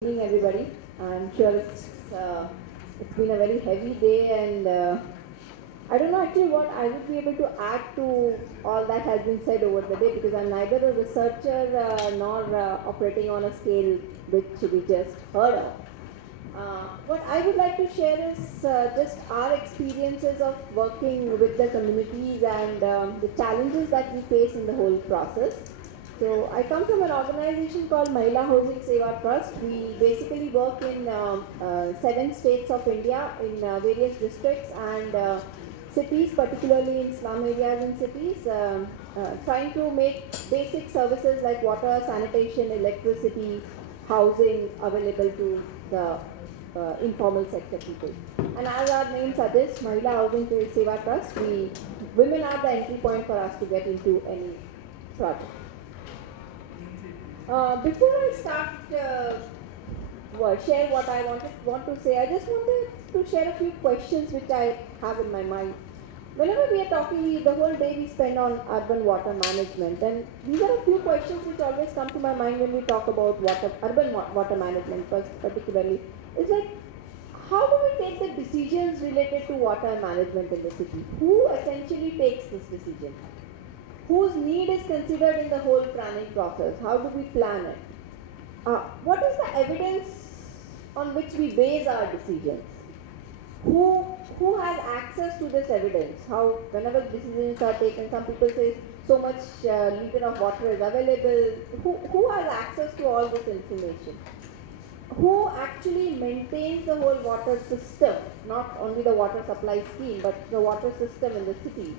Evening, everybody. I'm sure it's been a very heavy day, and I don't know actually what I would be able to add to all that has been said over the day, because I'm neither a researcher nor operating on a scale which we just heard of. What I would like to share is just our experiences of working with the communities and the challenges that we face in the whole process. So I come from an organization called Mahila Housing Seva Trust. We basically work in 7 states of India in various districts and cities, particularly in slum areas and cities, trying to make basic services like water, sanitation, electricity, housing available to the informal sector people. And as our name suggests, Mahila Housing Seva Trust, women are the entry point for us to get into any project. Before I start share what I want to say, I just wanted to share a few questions which I have in my mind. Whenever we are talking, the whole day we spend on urban water management, and these are a few questions which always come to my mind when we talk about urban water management, particularly. It's like, how do we take the decisions related to water management in the city? Who essentially takes this decision? Whose need is considered in the whole planning process? How do we plan it? What is the evidence on which we base our decisions? Who has access to this evidence? How, whenever decisions are taken, some people say so much liter of water is available. Who has access to all this information? Who actually maintains the whole water system, not only the water supply scheme, but the water system in the city?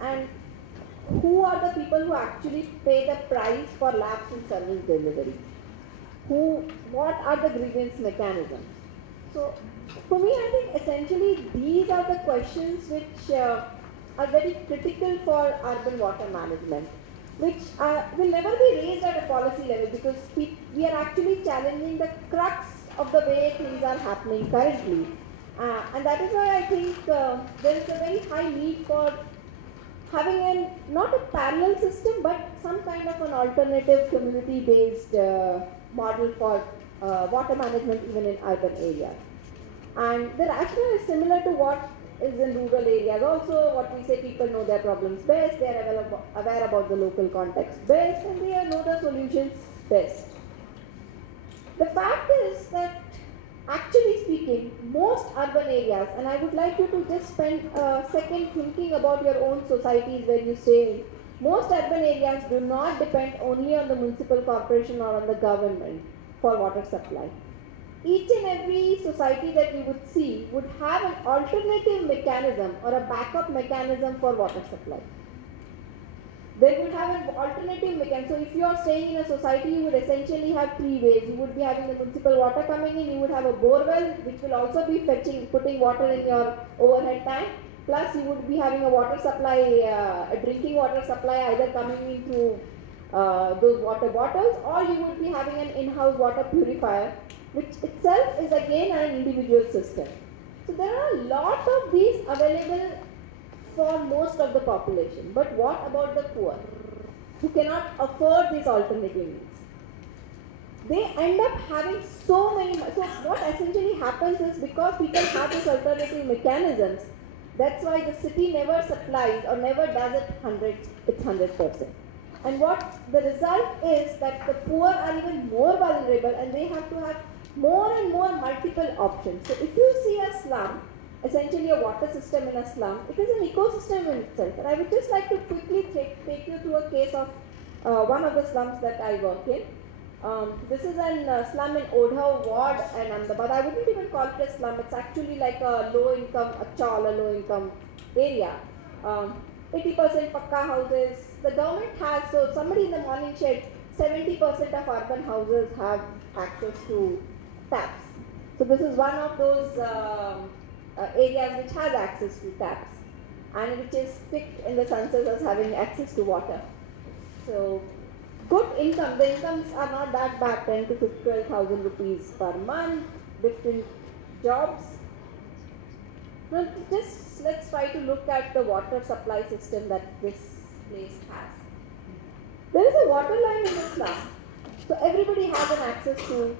And who are the people who actually pay the price for lapse in service delivery? What are the grievance mechanisms? So, for me, I think essentially these are the questions which are very critical for urban water management, which will never be raised at a policy level, because we are actually challenging the crux of the way things are happening currently. And that is why I think there is a very high need for having not a parallel system, but some kind of an alternative community-based model for water management even in urban areas. And the rationale is similar to what is in rural areas also. What we say, people know their problems best, they are aware about the local context best, and they know the solutions best. The fact is that, actually speaking, most urban areas, and I would like you to just spend a second thinking about your own societies where you stay in, most urban areas do not depend only on the municipal corporation or on the government for water supply. Each and every society that you would see would have an alternative mechanism or a backup mechanism for water supply. They would have an alternative mechanism. So if you are staying in a society, you would essentially have 3 ways. You would be having the municipal water coming in, you would have a bore well, which will also be putting water in your overhead tank. Plus, you would be having a water supply, a drinking water supply, either coming in through those water bottles, or you would be having an in-house water purifier, which itself is again an individual system. So there are a lot of these available for most of the population. But what about the poor, who cannot afford these alternative means? They end up having so many. So what essentially happens is, because people have these alternative mechanisms, that's why the city never supplies or never does it 100%. And what the result is that the poor are even more vulnerable, and they have to have more and more multiple options. So if you see a slum, essentially a water system in a slum, it is an ecosystem in itself. And I would just like to quickly take you through a case of one of the slums that I work in. This is a slum in Odhav ward and Ahmedabad. I wouldn't even call it a slum. It's actually like a low-income, a low-income area. 80% pakka houses. The government has, so somebody in the morning said 70% of urban houses have access to taps. So this is one of those areas which has access to taps, and which is picked in the census as having access to water. So good income. The incomes are not that bad, 10 to 12,000 rupees per month, different jobs. Now just let's try to look at the water supply system that this place has. There is a water line in the slum. So everybody has an access to,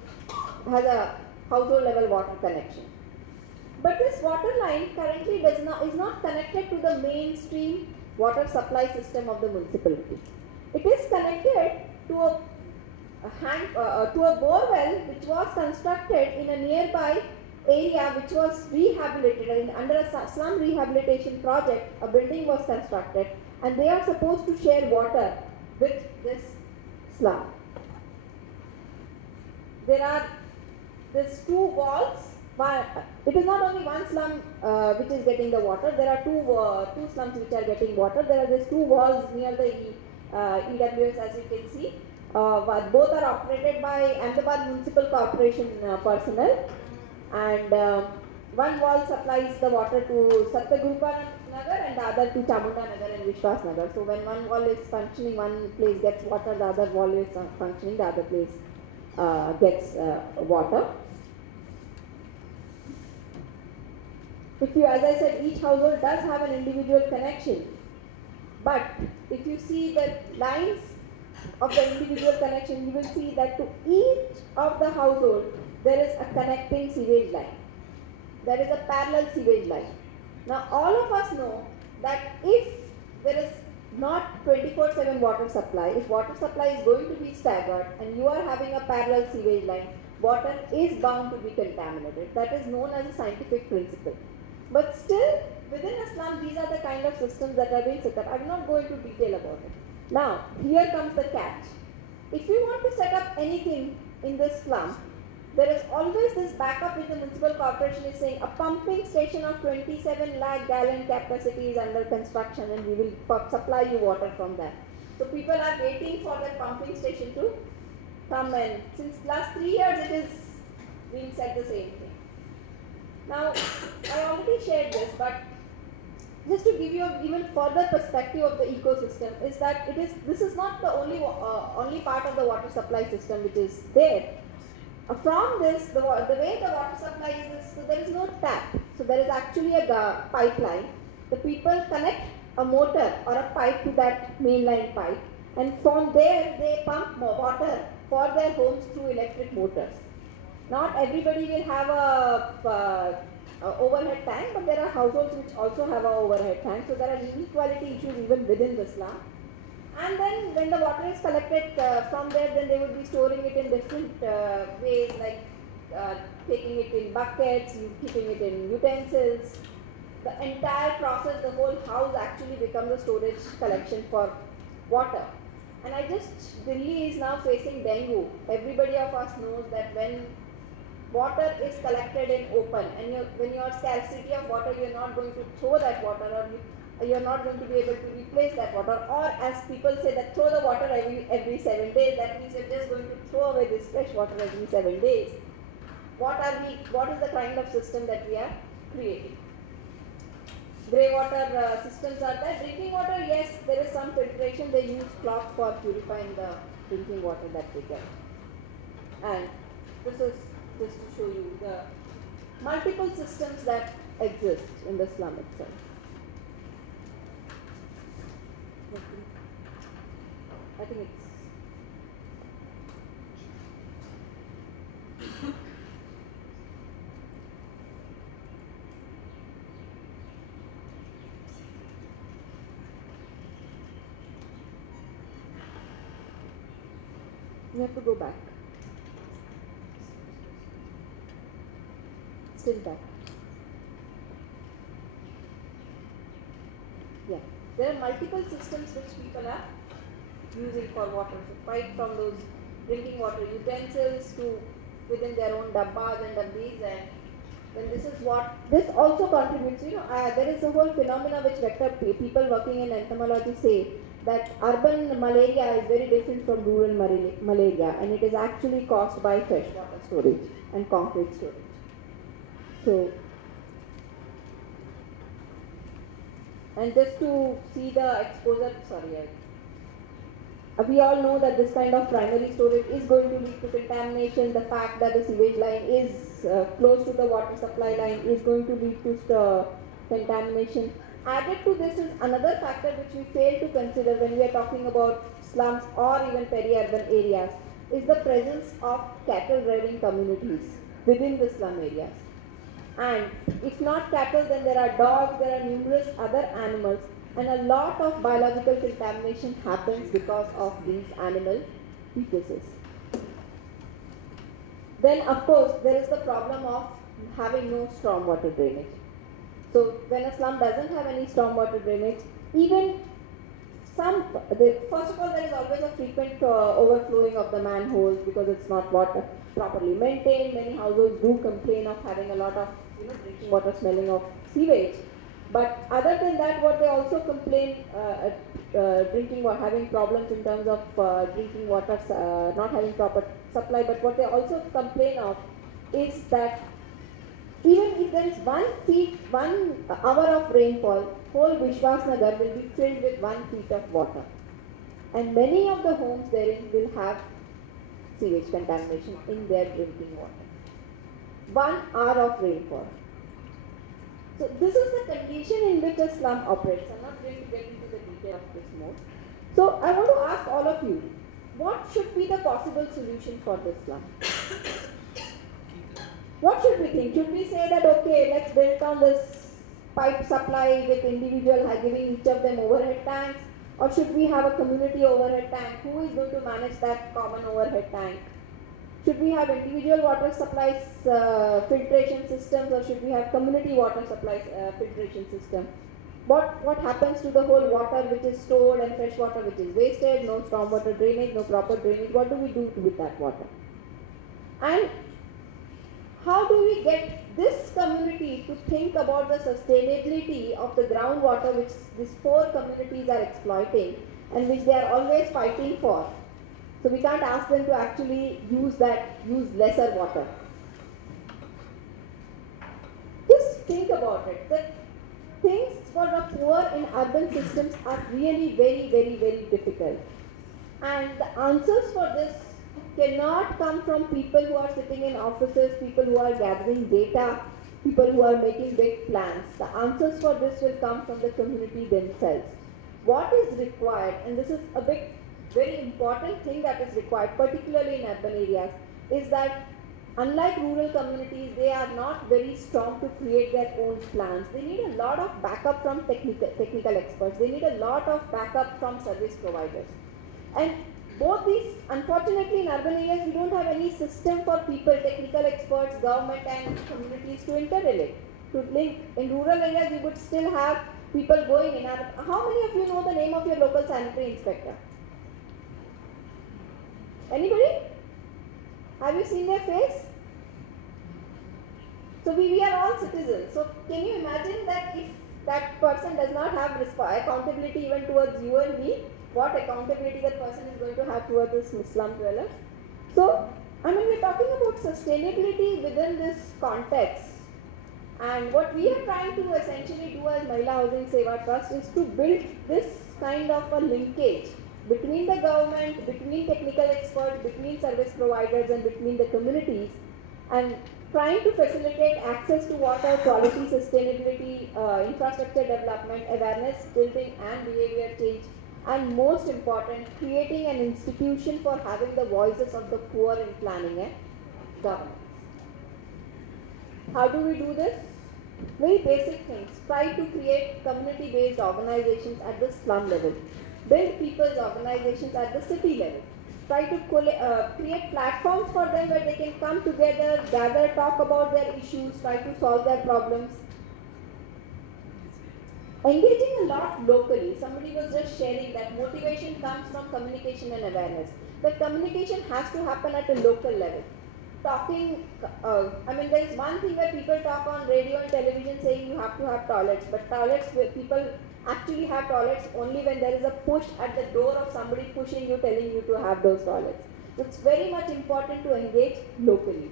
has a household level water connection. But this water line currently is not connected to the mainstream water supply system of the municipality. It is connected to a bore well which was constructed in a nearby area which was rehabilitated under a slum rehabilitation project. A building was constructed and they are supposed to share water with this slum. There's two walls. It is not only one slum which is getting the water. There are two slums which are getting water. There are these two walls near the EWS, as you can see. But both are operated by Ahmedabad Municipal Corporation personnel, and one wall supplies the water to Satyagurupa Nagar and the other to Chamunda Nagar and Vishwas Nagar. So when one wall is functioning, one place gets water, the other wall is functioning, the other place gets water. If you, as I said, each household does have an individual connection, but if you see the lines of the individual connection, you will see that to each of the household there is a connecting sewage line. There is a parallel sewage line. Now all of us know that if there is not 24/7 water supply, if water supply is going to be staggered and you are having a parallel sewage line, water is bound to be contaminated. That is known as a scientific principle. But still, within a slum, these are the kind of systems that are being set up. I will not go into detail about it. Now, here comes the catch. If you want to set up anything in this slum, there is always this backup which the municipal corporation is saying a pumping station of 27 lakh gallon capacity is under construction and we will supply you water from that. So people are waiting for that pumping station to come, and since last 3 years it is being said the same thing. Now, I already shared this, but just to give you an even further perspective of the ecosystem is that this is not the only part of the water supply system which is there. From this, the way the water supply is this, so there is no tap. So there is actually a pipeline. The people connect a motor or a pipe to that mainline pipe, and from there they pump more water for their homes through electric motors. Not everybody will have a overhead tank, but there are households which also have an overhead tank. So there are inequality issues even within the slum. And then when the water is collected from there, then they would be storing it in different ways, like taking it in buckets, keeping it in utensils. The entire process, the whole house actually becomes a storage collection for water. And Delhi is now facing dengue. Everybody of us knows that when water is collected in open and when your scarcity of water, you're not going to throw that water, or you're not going to be able to replace that water, or as people say that throw the water every 7 days, that means you're just going to throw away this fresh water every 7 days. What is the kind of system that we are creating? Grey water systems are there. Drinking water, yes, there is some filtration. They use cloth for purifying the drinking water that they get. And this is just to show you the multiple systems that exist in the slum itself. I think it's you have to go back. Still back. Yeah. There are multiple systems which people are using for water, so right from those drinking water utensils to within their own dabbas and dabbis, and then this also contributes. There is a whole phenomena which people working in entomology say that urban malaria is very different from rural malaria, and it is actually caused by freshwater storage and concrete storage. So, and just to see the exposure, we all know that this kind of primary storage is going to lead to contamination. The fact that the sewage line is close to the water supply line is going to lead to contamination. Added to this is another factor which we fail to consider when we are talking about slums or even peri-urban areas. is the presence of cattle rearing communities within the slum areas. And if not cattle, then there are dogs, there are numerous other animals, and a lot of biological contamination happens because of these animal fetuses. Then, of course, there is the problem of having no stormwater drainage. So, when a slum doesn't have any stormwater drainage, even first of all, there is always a frequent overflowing of the manholes because it's not water properly maintained. Many households do complain of having a lot of drinking water smelling of sewage. But other than that, what they also complain having problems in terms of drinking water, not having proper supply. But what they also complain of is that even if there is 1 hour of rainfall, whole Vishwasnagar will be filled with 1 feet of water. And many of the homes therein will have sewage contamination in their drinking water. 1 hour of rainfall. So this is the condition in which a slum operates. I'm not going to get into the detail of this more. So I want to ask all of you, what should be the possible solution for this slum? What should we think? Should we say that, okay, let's build on this pipe supply with individual giving each of them overhead tanks? Or should we have a community overhead tank? Who is going to manage that common overhead tank? Should we have individual water supplies filtration systems, or should we have community water supplies filtration system? What happens to the whole water which is stored and fresh water which is wasted, no stormwater drainage, no proper drainage? What do we do with that water? And how do we get this community to think about the sustainability of the groundwater which these 4 communities are exploiting and which they are always fighting for? So we can't ask them to actually use lesser water. Just think about it. The things for the poor in urban systems are really very, very, very difficult. And the answers for this cannot come from people who are sitting in offices, people who are gathering data, people who are making big plans. The answers for this will come from the community themselves. What is required, and this is a very important thing that is required, particularly in urban areas, is that unlike rural communities, they are not very strong to create their own plans. They need a lot of backup from technical experts. They need a lot of backup from service providers. And both these, unfortunately, in urban areas, we don't have any system for people, technical experts, government and communities to interrelate, to link. In rural areas, you would still have people going in. How many of you know the name of your local sanitary inspector? Anybody? Have you seen their face? So we are all citizens. So can you imagine that if that person does not have accountability even towards you and me, what accountability that person is going to have towards this slum dweller? So, we're talking about sustainability within this context. And what we are trying to essentially do as Mahila Housing Seva Trust is to build this kind of a linkage between the government, between technical experts, between service providers and between the communities, and trying to facilitate access to water, quality, sustainability, infrastructure development, awareness building and behavior change, and most important, creating an institution for having the voices of the poor in planning and governance. How do we do this? Very basic things. Try to create community-based organizations at the slum level. Build people's organizations at the city level. Try to create platforms for them where they can come together, gather, talk about their issues, try to solve their problems. Engaging a lot locally. Somebody was just sharing that motivation comes from communication and awareness. But communication has to happen at a local level. Talking, there is one thing where people talk on radio and television saying you have to have toilets, but toilets where people actually have toilets only when there is a push at the door of somebody pushing you, telling you to have those toilets. So it's very much important to engage locally.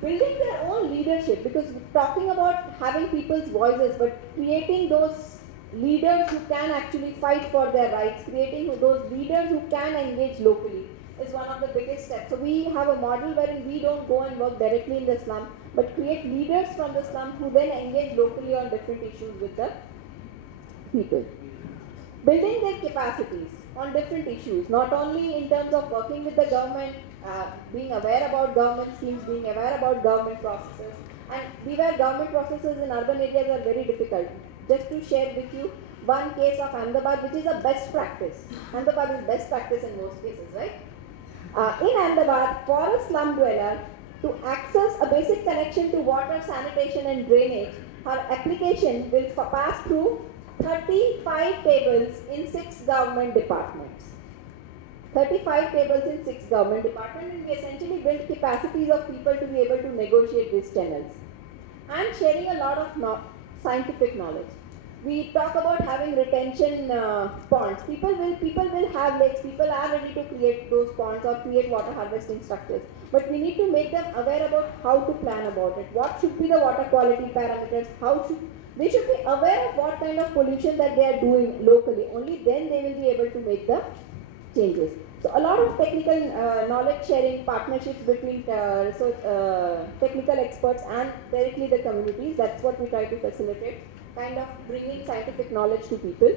Building their own leadership, because talking about having people's voices, but creating those leaders who can actually fight for their rights, creating those leaders who can engage locally is one of the biggest steps. So we have a model wherein we don't go and work directly in the slum, but create leaders from the slum who then engage locally on different issues with the people. Building their capacities. on different issues, not only in terms of working with the government, being aware about government schemes, being aware about government processes, and beware government processes in urban areas are very difficult. Just to share with you one case of Ahmedabad, which is a best practice. Ahmedabad is best practice in most cases, right? In Ahmedabad, for a slum dweller to access a basic connection to water, sanitation and drainage, her application will pass through 35 tables in 6 government departments. 35 tables in 6 government departments, and we essentially build capacities of people to be able to negotiate these channels. And sharing a lot of scientific knowledge. We talk about having retention ponds. People will have lakes. People are ready to create those ponds or create water harvesting structures. But we need to make them aware about how to plan about it. What should be the water quality parameters? They should be aware of what kind of pollution that they are doing locally. Only then they will be able to make the changes. So a lot of technical knowledge sharing, partnerships between technical experts and directly the communities. That's what we try to facilitate. Kind of bringing scientific knowledge to people,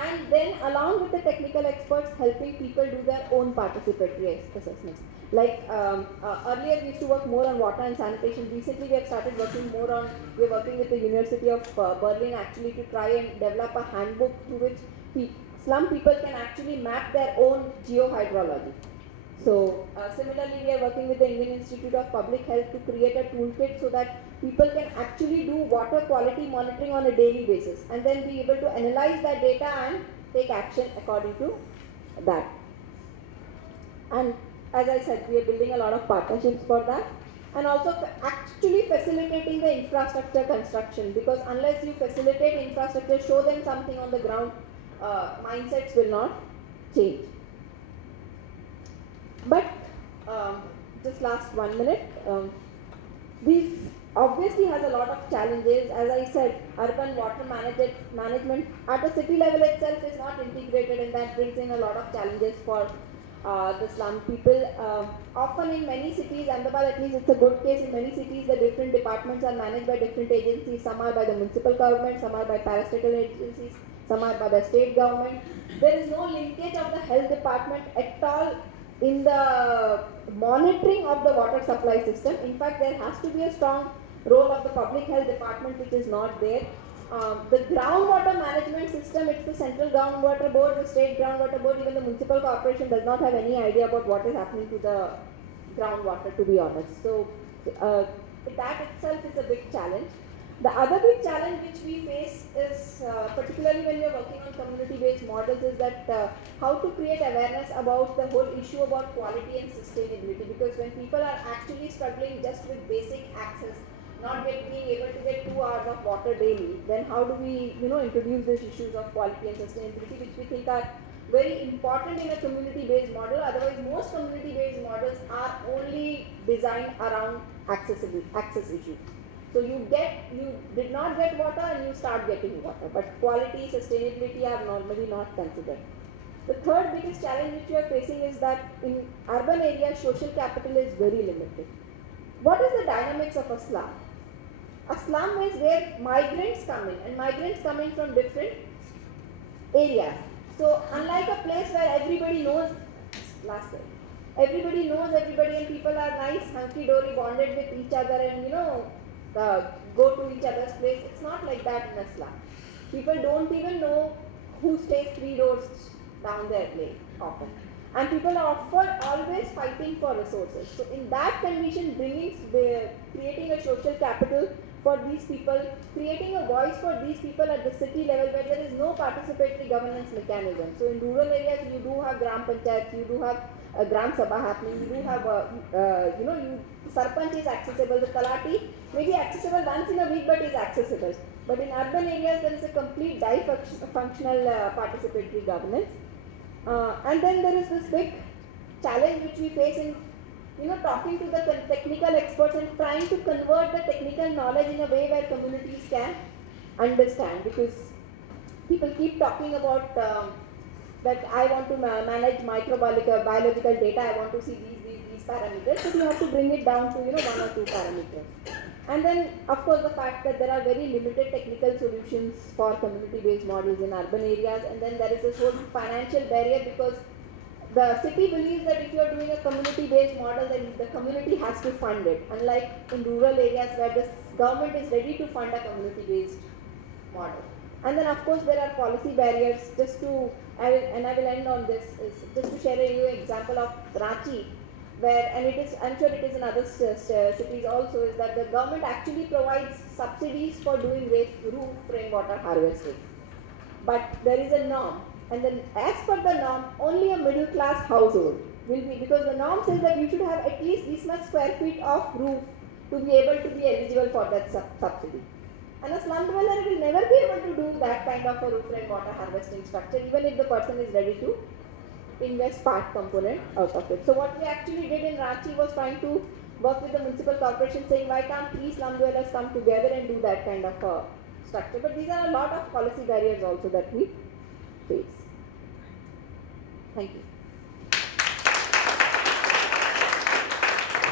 and then along with the technical experts, helping people do their own participatory assessments. Like earlier we used to work more on water and sanitation. Recently we have started working more on, we're working with the University of Berlin actually to try and develop a handbook through which slum people can actually map their own geohydrology. So similarly, we are working with the Indian Institute of Public Health to create a toolkit so that people can actually do water quality monitoring on a daily basis and then be able to analyze that data and take action according to that. And as I said, we are building a lot of partnerships for that, and also actually facilitating the infrastructure construction, because unless you facilitate infrastructure, show them something on the ground, mindsets will not change. But just last 1 minute, this obviously has a lot of challenges. As I said, urban water management at the city level itself is not integrated, and that brings in a lot of challenges for the slum people. Often in many cities, Ahmedabad at least it's a good case, in many cities the different departments are managed by different agencies. Some are by the municipal government, some are by parastatal agencies, some are by the state government. There is no linkage of the health department at all in the monitoring of the water supply system. In fact, there has to be a strong role of the public health department, which is not there. The groundwater management system, it's the central groundwater board, the state groundwater board, even the municipal corporation does not have any idea about what is happening to the groundwater, to be honest. So that itself is a big challenge. The other big challenge which we face is, particularly when we are working on community-based models, is that how to create awareness about the whole issue about quality and sustainability. Because when people are actually struggling just with basic access, not being able to get 2 hours of water daily, then how do we, introduce these issues of quality and sustainability, which we think are very important in a community-based model. Otherwise, most community-based models are only designed around access issues. So you did not get water and you start getting water, but quality, sustainability are normally not considered. The third biggest challenge which we are facing is that in urban areas, social capital is very limited. What is the dynamics of a slum? A slum is where migrants come in, and migrants come in from different areas. So unlike a place where everybody knows everybody and people are nice, hunky-dory, bonded with each other and go to each other's place, it's not like that in a slum. People don't even know who stays 3 doors down their lane often. And people are always fighting for resources. So in that condition, creating a social capital for these people, creating a voice for these people at the city level where there is no participatory governance mechanism. So in rural areas, you do have gram panchayats, you do have a gram sabha happening, you do have sarpanch is accessible, the talati may be accessible once in a week but is accessible. But in urban areas, there is a complete dysfunctional participatory governance. And then there is this big challenge which we face in talking to the technical experts and trying to convert the technical knowledge in a way where communities can understand, because people keep talking about that I want to manage biological data, I want to see these parameters, so you have to bring it down to 1 or 2 parameters. And then, of course, the fact that there are very limited technical solutions for community-based models in urban areas, and then there is this whole financial barrier because the city believes that if you are doing a community-based model, then the community has to fund it, unlike in rural areas where the government is ready to fund a community-based model. And then, of course, there are policy barriers. I will end on this, is just to share you an example of Ranchi, where, and it is, I'm sure it is in other cities also, is that the government actually provides subsidies for doing roof rainwater harvesting. But there is a norm, and then as per the norm, only a middle class household will be, because the norm says that you should have at least this much square feet of roof to be able to be eligible for that subsidy. And a slum dweller will never be able to do that kind of a roof rainwater harvesting structure, even if the person is ready to invest part component out of it. So what we actually did in Ranchi was trying to work with the municipal corporation, saying why can't 3 slum dwellers come together and do that kind of a structure. But these are a lot of policy barriers also that we face. Thank you.